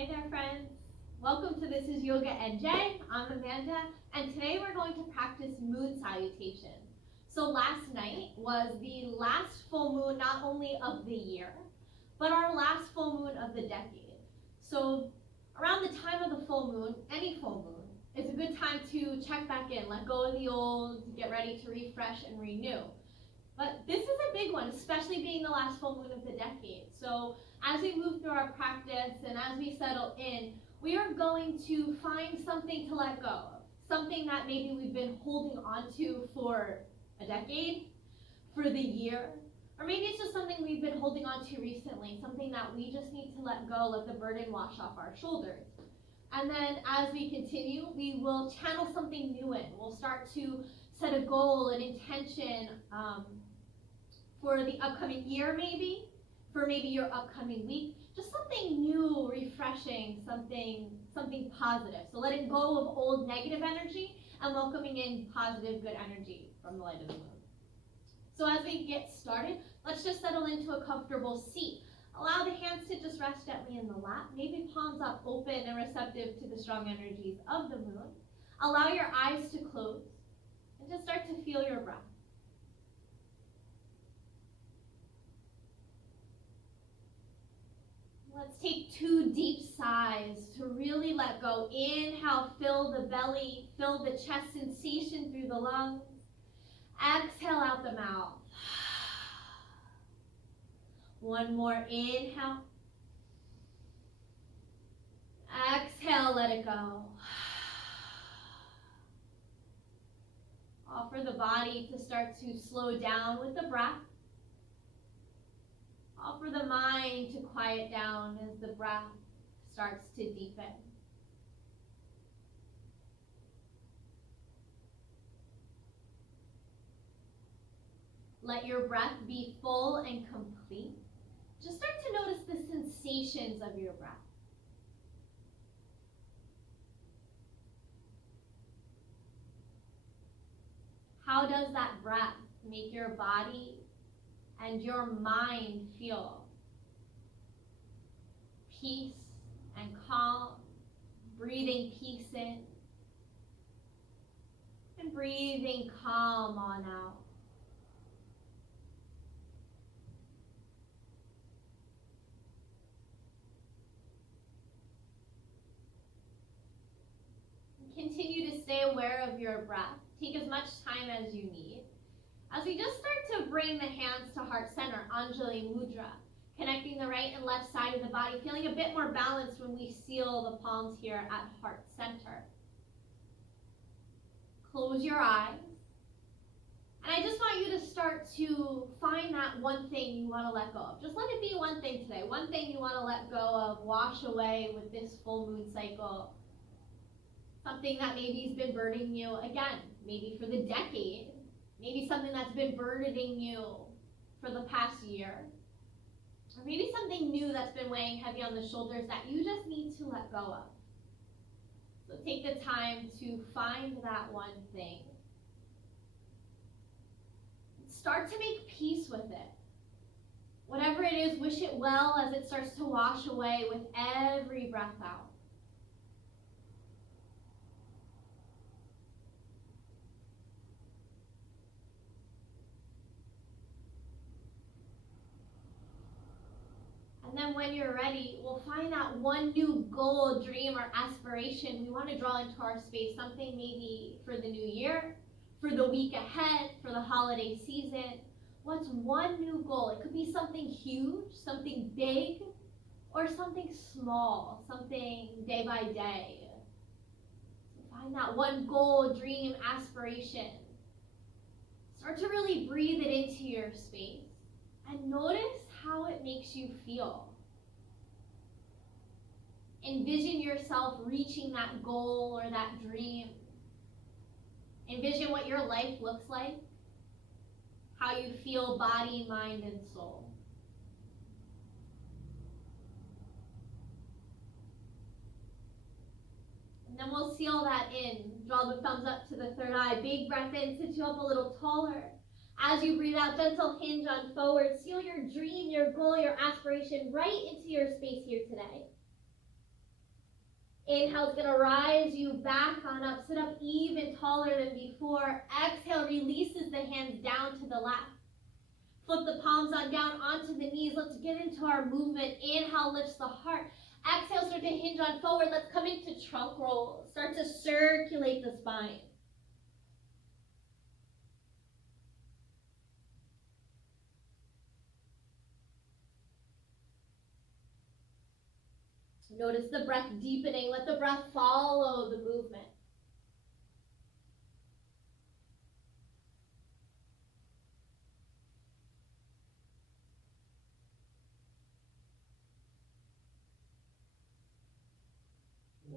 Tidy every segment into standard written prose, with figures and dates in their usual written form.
Hey there, friends. Welcome to This is Yoga NJ. I'm Amanda, and today we're going to practice moon salutation. So last night was the last full moon, not only of the year, but our last full moon of the decade. So around the time of the full moon, any full moon, is a good time to check back in, let go of the old, get ready to refresh and renew. But this is a big one, especially being the last full moon of the decade. So as we move through our practice and as we settle in, we are going to find something to let go of, something that maybe we've been holding on to for a decade, for the year, or maybe it's just something we've been holding on to recently, something that we just need to let go, let the burden wash off our shoulders. And then as we continue, we will channel something new in. We'll start to set a goal, an intention for the upcoming year maybe, for maybe your upcoming week, just something new, refreshing, something positive. So letting go of old negative energy and welcoming in positive, good energy from the light of the moon. So as we get started, let's just settle into a comfortable seat. Allow the hands to just rest gently in the lap, maybe palms up open and receptive to the strong energies of the moon. Allow your eyes to close and just start to feel your breath. Let's take 2 deep sighs to really let go. Inhale, fill the belly, fill the chest sensation through the lungs. Exhale out the mouth. One more inhale. Exhale, let it go. Offer the body to start to slow down with the breath. Offer the mind to quiet down as the breath starts to deepen. Let your breath be full and complete. Just start to notice the sensations of your breath. How does that breath make your body and your mind feel? Peace and calm, breathing peace in and breathing calm on out. Continue to stay aware of your breath. Take as much time as you need. As we just start to bring the hands to heart center, Anjali Mudra, connecting the right and left side of the body, feeling a bit more balanced when we seal the palms here at heart center. Close your eyes. And I just want you to start to find that one thing you want to let go of. Just let it be one thing today. One thing you want to let go of, wash away with this full moon cycle. Something that maybe has been burdening you, again, maybe for the decade. Maybe something that's been burdening you for the past year. Or maybe something new that's been weighing heavy on the shoulders that you just need to let go of. So take the time to find that one thing. Start to make peace with it. Whatever it is, wish it well as it starts to wash away with every breath out. And then when you're ready, we'll find that one new goal, dream, or aspiration we want to draw into our space. Something maybe for the new year, for the week ahead, for the holiday season. What's one new goal? It could be something huge, something big, or something small, something day by day. So find that one goal, dream, aspiration. Start to really breathe it into your space and notice how it makes you feel. Envision yourself reaching that goal or that dream. Envision what your life looks like, how you feel body, mind, and soul. And then we'll seal that in. Draw the thumbs up to the third eye. Big breath in, sit you up a little taller. As you breathe out, gentle hinge on forward. Seal your dream, your goal, your aspiration right into your space here today. Inhale is going to rise you back on up. Sit up even taller than before. Exhale releases the hands down to the left. Flip the palms on down onto the knees. Let's get into our movement. Inhale lifts the heart. Exhale, start to hinge on forward. Let's come into trunk roll. Start to circulate the spine. Notice the breath deepening. Let the breath follow the movement.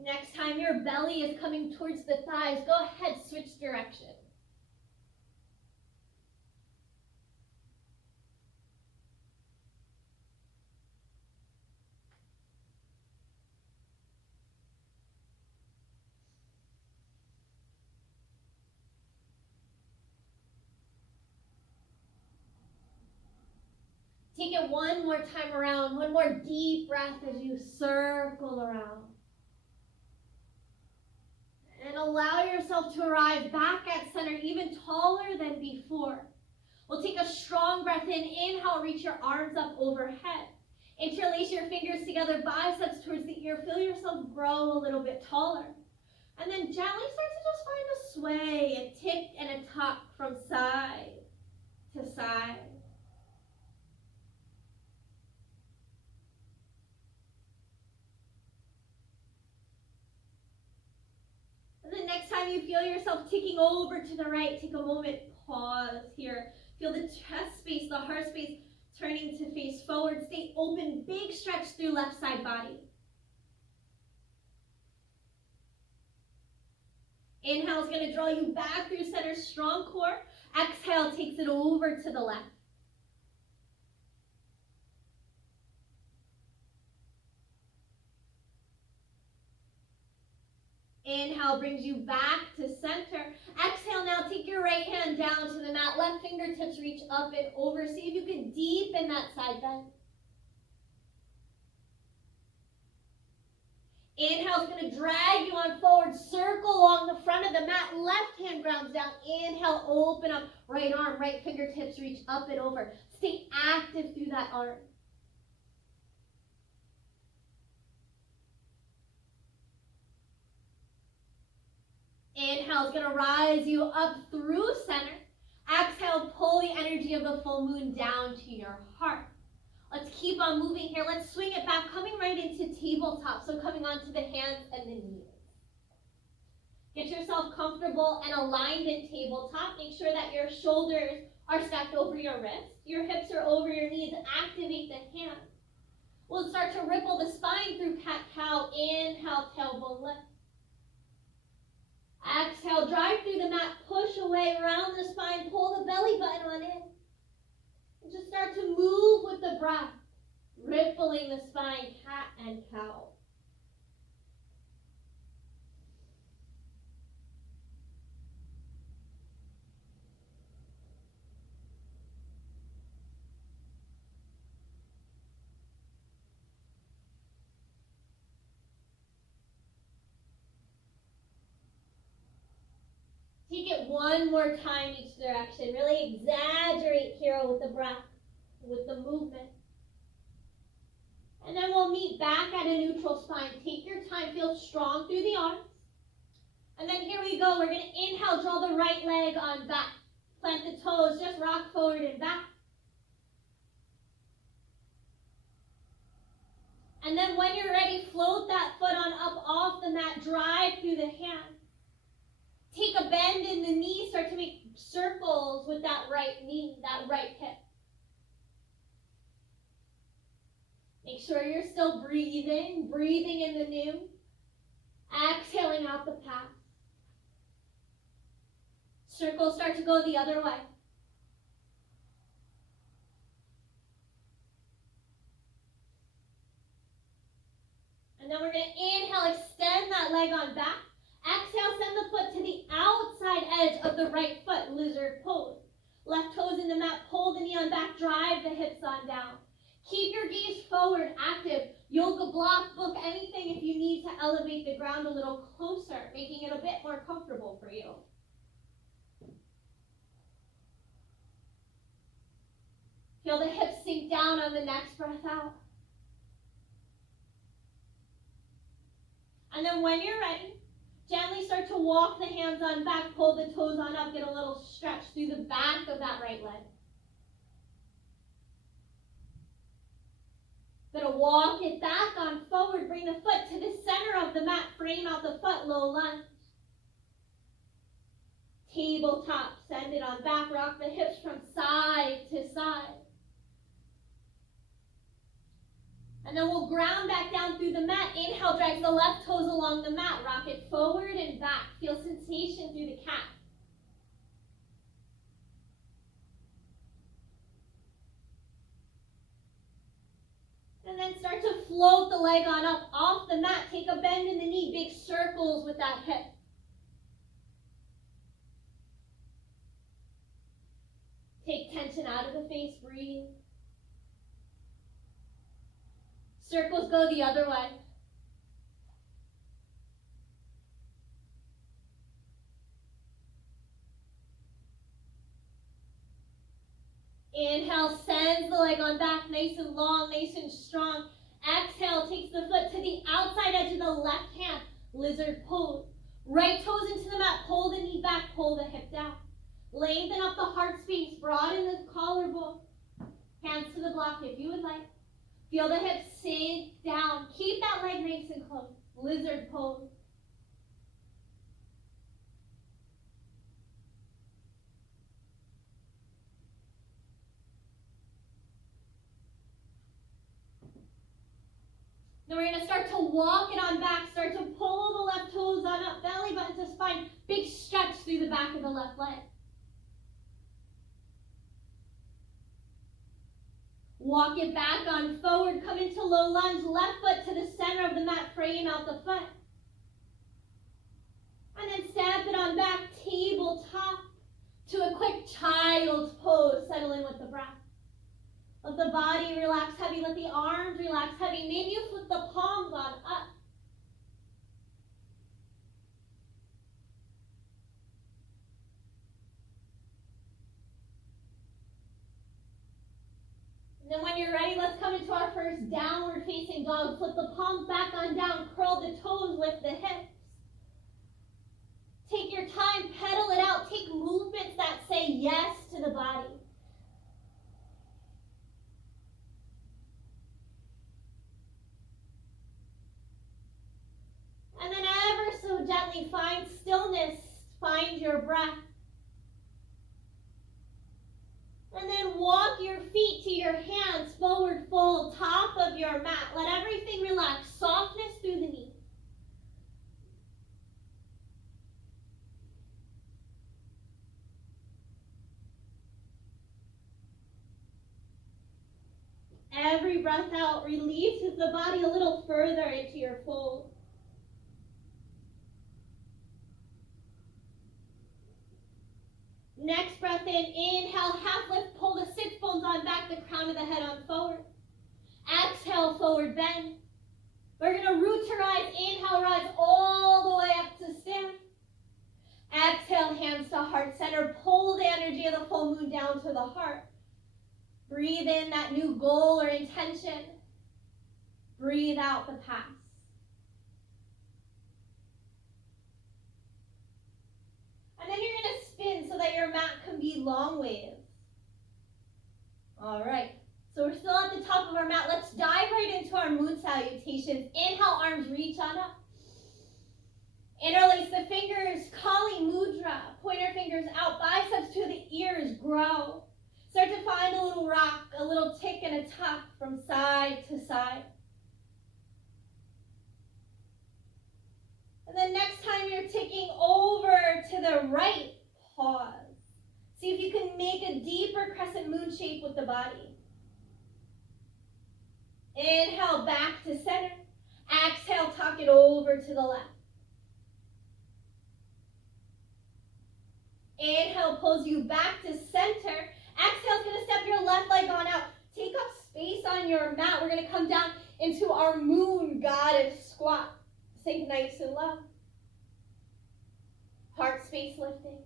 Next time your belly is coming towards the thighs, go ahead, switch direction. Take it one more time around, one more deep breath as you circle around. And allow yourself to arrive back at center, even taller than before. We'll take a strong breath in. Inhale, reach your arms up overhead. Interlace your fingers together, biceps towards the ear. Feel yourself grow a little bit taller. And then gently start to just find a sway, a tick and a tuck from side to side. The next time you feel yourself ticking over to the right, take a moment, pause here. Feel the chest space, the heart space turning to face forward. Stay open, big stretch through left side body. Inhale is going to draw you back through center, strong core. Exhale takes it over to the left. Inhale brings you back to center. Exhale, now take your right hand down to the mat. Left fingertips reach up and over. See if you can deepen that side bend. Inhale is going to drag you on forward. Circle along the front of the mat. Left hand grounds down. Inhale, open up. Right arm, right fingertips reach up and over. Stay active through that arm. Inhale is going to rise you up through center. Exhale, pull the energy of the full moon down to your heart. Let's keep on moving here. Let's swing it back, coming right into tabletop. So coming onto the hands and the knees. Get yourself comfortable and aligned in tabletop. Make sure that your shoulders are stacked over your wrists. Your hips are over your knees. Activate the hands. We'll start to ripple the spine through cat-cow. Inhale, tailbone lift. Exhale, drive through the mat, push away around the spine, pull the belly button on in. And just start to move with the breath, rippling the spine, cat and cow. Take it one more time each direction. Really exaggerate here with the breath, with the movement. And then we'll meet back at a neutral spine. Take your time, feel strong through the arms. And then here we go. We're going to inhale, draw the right leg on back. Plant the toes, just rock forward and back. And then when you're ready, float that foot on up off the mat, drive through the hands. Take a bend in the knee, start to make circles with that right knee, that right hip. Make sure you're still breathing in the new. Exhaling out the past. Circles start to go the other way. And then we're going to inhale, extend that leg on back. Exhale, send the foot to the outside edge of the right foot, lizard pose. Left toes in the mat, pull the knee on back, drive the hips on down. Keep your gaze forward, active. Yoga block, book anything if you need to elevate the ground a little closer, making it a bit more comfortable for you. Feel the hips sink down on the next breath out. And then when you're ready, gently start to walk the hands on back, pull the toes on up, get a little stretch through the back of that right leg. Gonna walk it back on forward, bring the foot to the center of the mat, frame out the foot, low lunge. Tabletop, send it on back, rock the hips from side to side. And then we'll ground back down through the mat. Inhale, drag the left toes along the mat. Rock it forward and back. Feel sensation through the calf. And then start to float the leg on up off the mat. Take a bend in the knee. Big circles with that hip. Take tension out of the face. Breathe. Circles go the other way. Inhale, sends the leg on back, nice and long, nice and strong. Exhale, takes the foot to the outside edge of the left hand, lizard pose. Right toes into the mat, pull the knee back, pull the hip down. Lengthen up the heart space, broaden the collarbone. Hands to the block if you would like. Feel the hips sink down. Keep that leg nice and close. Lizard pose. Then we're going to start to walk it on back. Start to pull the left toes on up. Belly button to spine. Big stretch through the back of the left leg. Walk it back on forward, come into low lunge, left foot to the center of the mat, frame out the foot. And then step it on back, tabletop, to a quick child's pose. Settle in with the breath. Let the body relax heavy, let the arms relax heavy. Maybe you flip the palms on up. Then when you're ready, let's come into our first downward facing dog. Flip the palms back on down, curl the toes, lift the hips. Take your time, pedal it out. Take movements that say yes to the body. And then ever so gently find stillness, find your breath. And then walk your feet to your hands, forward fold, top of your mat. Let everything relax, softness through the knees. Every breath out releases the body a little further into your fold. Next breath in, inhale, half lift, pull the sits bones on back, the crown of the head on forward. Exhale, forward bend. We're going to root to rise, inhale, rise all the way up to stand. Exhale, hands to heart center, pull the energy of the full moon down to the heart. Breathe in that new goal or intention. Breathe out the past. And then you're going to spin so that your mat can be long waves. All right. So we're still at the top of our mat. Let's dive right into our moon salutations. Inhale, arms reach on up. Interlace the fingers, Kali Mudra. Pointer fingers out, biceps to the ears, grow. Start to find a little rock, a little tick and a tuck from side to side. And then next time you're ticking over to the right, pause. See if you can make a deeper crescent moon shape with the body. Inhale, back to center. Exhale, tuck it over to the left. Inhale, pulls you back to center. Exhale is going to step your left leg on out. Take up space on your mat. We're going to come down into our moon goddess squat. Sink nice and low. Heart space lifting.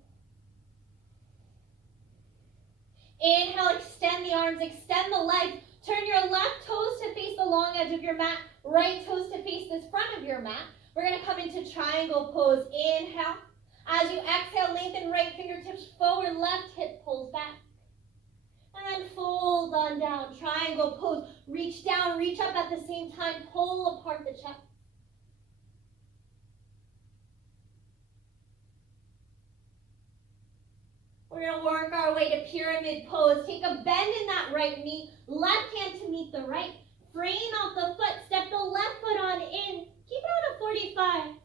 Inhale, extend the arms, extend the legs. Turn your left toes to face the long edge of your mat. Right toes to face this front of your mat. We're going to come into triangle pose. Inhale. As you exhale, lengthen right fingertips forward, left hip pulls back. And then fold on down. Triangle pose. Reach down, reach up at the same time. Pull apart the chest. We're going to work our way to pyramid pose. Take a bend in that right knee. Left hand to meet the right. Frame out the foot. Step the left foot on in. Keep it on a 45.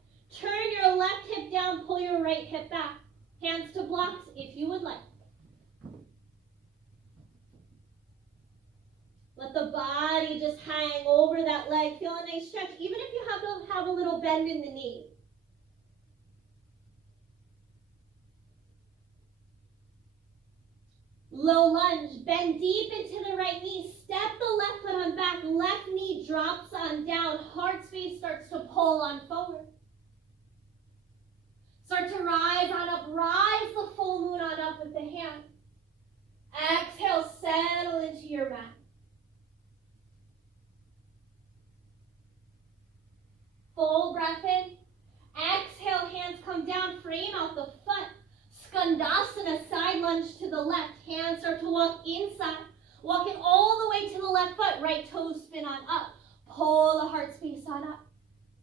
Turn your left hip down. Pull your right hip back. Hands to blocks if you would like. Let the body just hang over that leg. Feel a nice stretch, even if you have to have a little bend in the knee. Low lunge, bend deep into the right knee. Step the left foot on back. Left knee drops on down. Heart space starts to pull on forward. Start to rise on up. Rise the full moon on up with the hand. Exhale, settle into your mat. Full breath in. Exhale, hands come down. Frame out the foot. Skandasana, side lunge to the left. Hands start to walk inside. Walking all the way to the left foot. Right toes spin on up. Pull the heart space on up.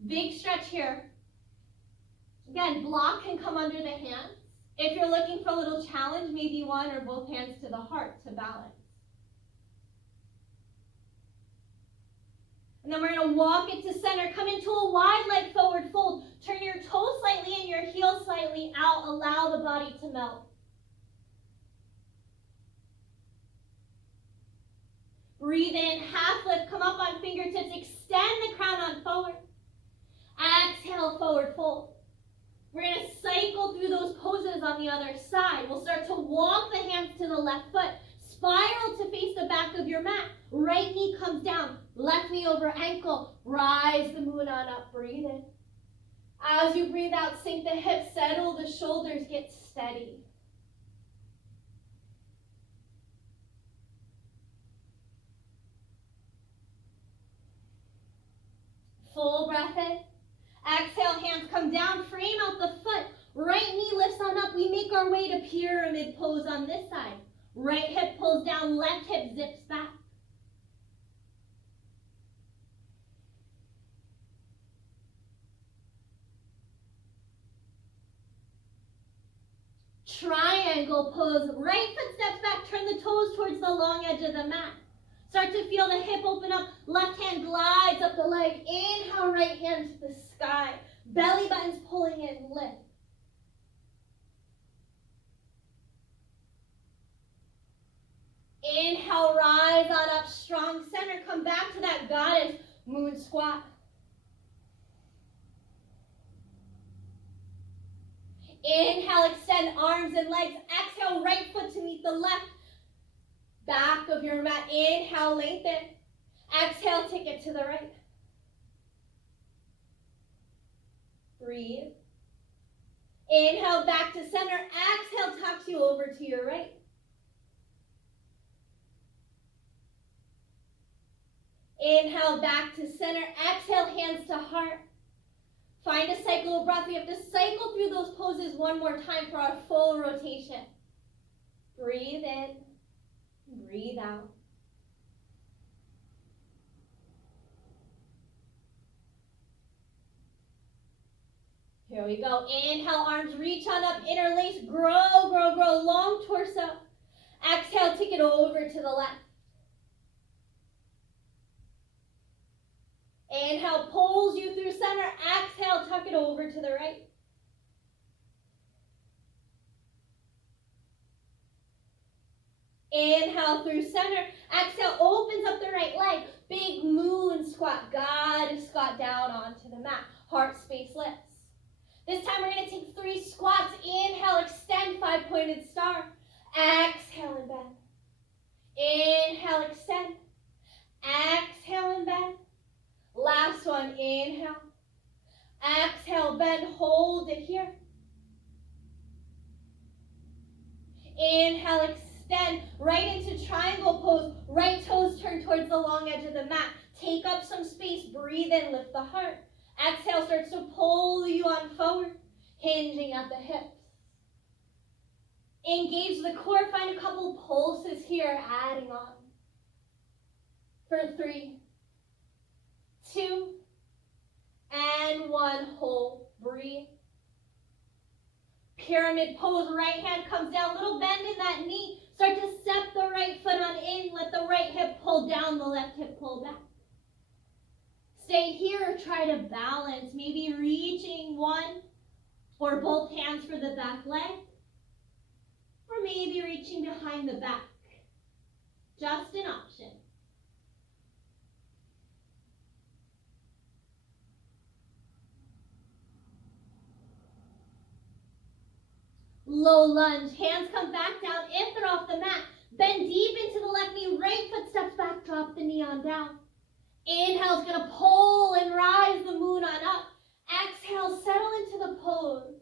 Big stretch here. Again, block can come under the hands. If you're looking for a little challenge, maybe one or both hands to the heart to balance. And then we're going to walk it to center. Come into a wide leg forward fold. Turn your toes slightly and your heel slightly out. Allow the body to melt. Breathe in, half lift. Come up on fingertips. Extend the crown on forward. Exhale, forward fold. We're going to cycle through those poses on the other side. We'll start to walk the hands to the left foot. Spiral to face the back of your mat. Right knee comes down. Left knee over ankle. Rise the moon on up. Breathe in. As you breathe out, sink the hips. Settle the shoulders. Get steady. Full breath in. Exhale, hands come down. Frame out the foot. Right knee lifts on up. We make our way to pyramid pose on this side. Right hip pulls down, left hip zips back. Triangle pose. Right foot steps back, turn the toes towards the long edge of the mat. Start to feel the hip open up. Left hand glides up the leg. Inhale, right hand to the sky. Belly buttons pulling in, lift. Inhale, rise on up, strong center. Come back to that goddess moon squat. Inhale, extend arms and legs. Exhale, right foot to meet the left. Back of your mat. Inhale, lengthen. Exhale, take it to the right. Breathe. Inhale, back to center. Exhale, tucks you over to your right. Inhale, back to center. Exhale, hands to heart. Find a cycle of breath. We have to cycle through those poses one more time for our full rotation. Breathe in. Breathe out. Here we go. Inhale, arms reach on up, interlace, grow, grow, grow, long torso. Exhale, take it over to the left. Inhale, pulls you through center. Exhale, tuck it over to the right. Inhale through center. Exhale, opens up the right leg. Big moon squat. Goddess squat down onto the mat. Heart space lifts. This time we're going to take 3 squats. Inhale, extend, 5-pointed star. Exhale and bend. Inhale, extend. Exhale and bend. one, inhale. Exhale, bend, hold it here. Inhale, extend right into triangle pose. Right toes turn towards the long edge of the mat. Take up some space, breathe in, lift the heart. Exhale starts to pull you on forward, hinging at the hips. Engage the core, find a couple pulses here, adding on. For 3, 2, and 1, hold, breathe. Pyramid pose, right hand comes down, little bend in that knee. Start to step the right foot on in, let the right hip pull down, the left hip pull back. Stay here or try to balance, maybe reaching one or both hands for the back leg, or maybe reaching behind the back. Just an option. Low lunge, hands come back down if they're off the mat. Bend deep into the left knee, right foot steps back, drop the knee on down. Inhale's gonna pull and rise the moon on up. Exhale, settle into the pose.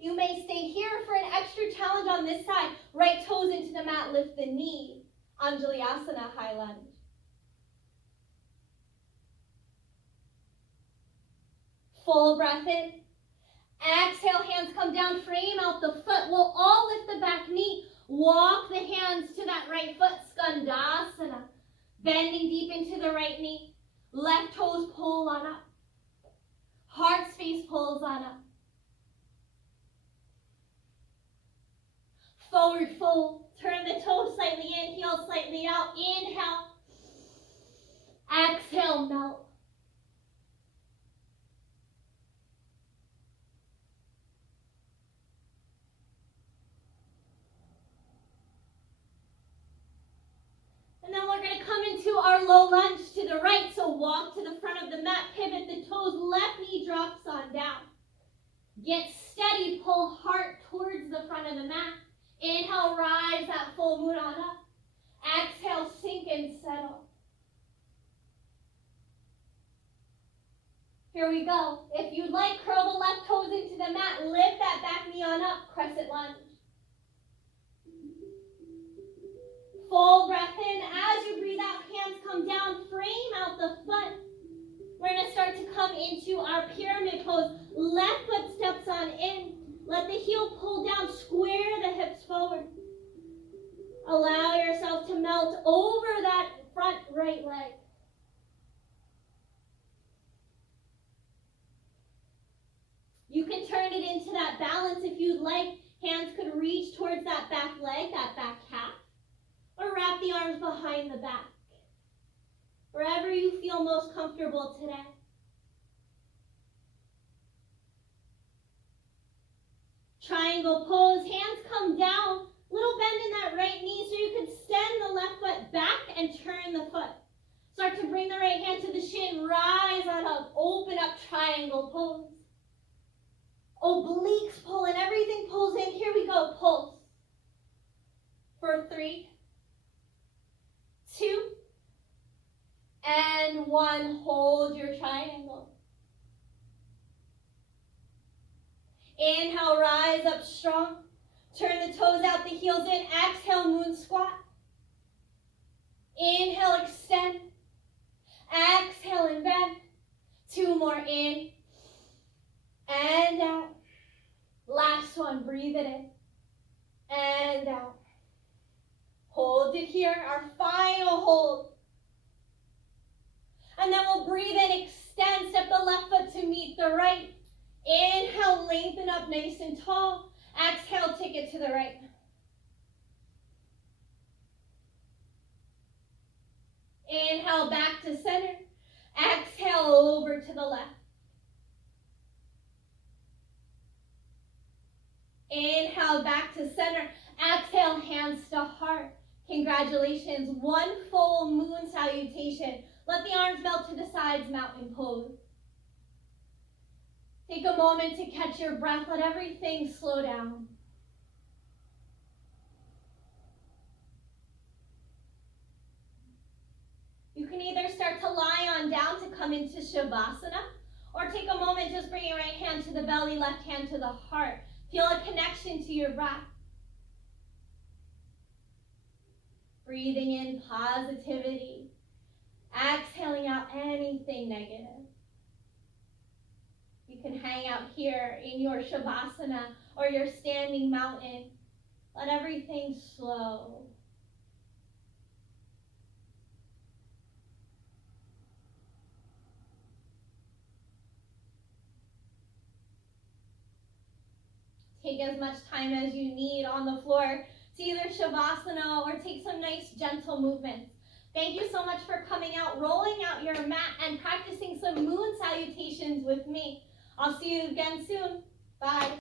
You may stay here for an extra challenge on this side. Right toes into the mat, lift the knee. Anjalyasana, high lunge. Full breath in. Exhale, hands come down, frame out the foot. We'll all lift the back knee. Walk the hands to that right foot, Skandasana. Bending deep into the right knee. Left toes pull on up. Heart space pulls on up. Forward fold. Turn the toes slightly in, heel slightly out. Inhale. Exhale, melt. And then we're going to come into our low lunge to the right. So walk to the front of the mat, pivot the toes, left knee drops on down. Get steady, pull heart towards the front of the mat. Inhale, rise that full moon on up. Exhale, sink and settle. Here we go. If you'd like, curl the left toes into the mat, lift that back knee on up, crescent lunge. Full breath in. As you breathe out, hands come down, frame out the foot. We're going to start to come into our pyramid pose. Left foot steps on in. Let the heel pull down, square the hips forward. Allow yourself to melt over that front right leg. You can turn it into that balance if you'd like. Hands could reach towards that back leg, that back calf. Or wrap the arms behind the back. Wherever you feel most comfortable today. Triangle pose, hands come down. Little bend in that right knee so you can extend the left foot back and turn the foot. Start to bring the right hand to the shin, rise on up, open up triangle pose. Obliques pull and everything pulls in. Here we go, pulse. For 3, 2, and 1. Hold your triangle. Inhale, rise up strong. Turn the toes out, the heels in. Exhale, moon squat. Inhale, extend. Exhale and bend. 2 more in and out. Last one, breathe it in and out. Hold it here, our final hold. And then we'll breathe in, extend, step the left foot to meet the right. Inhale, lengthen up nice and tall. Exhale, take it to the right. Inhale, back to center. Exhale, over to the left. Inhale, back to center. Exhale, hands to heart. Congratulations, 1 full moon salutation. Let the arms melt to the sides, mountain pose. Take a moment to catch your breath. Let everything slow down. You can either start to lie on down to come into Shavasana, or take a moment, just bring your right hand to the belly, left hand to the heart. Feel a connection to your breath. Breathing in positivity. Exhaling out anything negative. You can hang out here in your Shavasana or your standing mountain. Let everything slow. Take as much time as you need on the floor to either Shavasana or take some nice gentle movements. Thank you so much for coming out, rolling out your mat, and practicing some moon salutations with me. I'll see you again soon. Bye.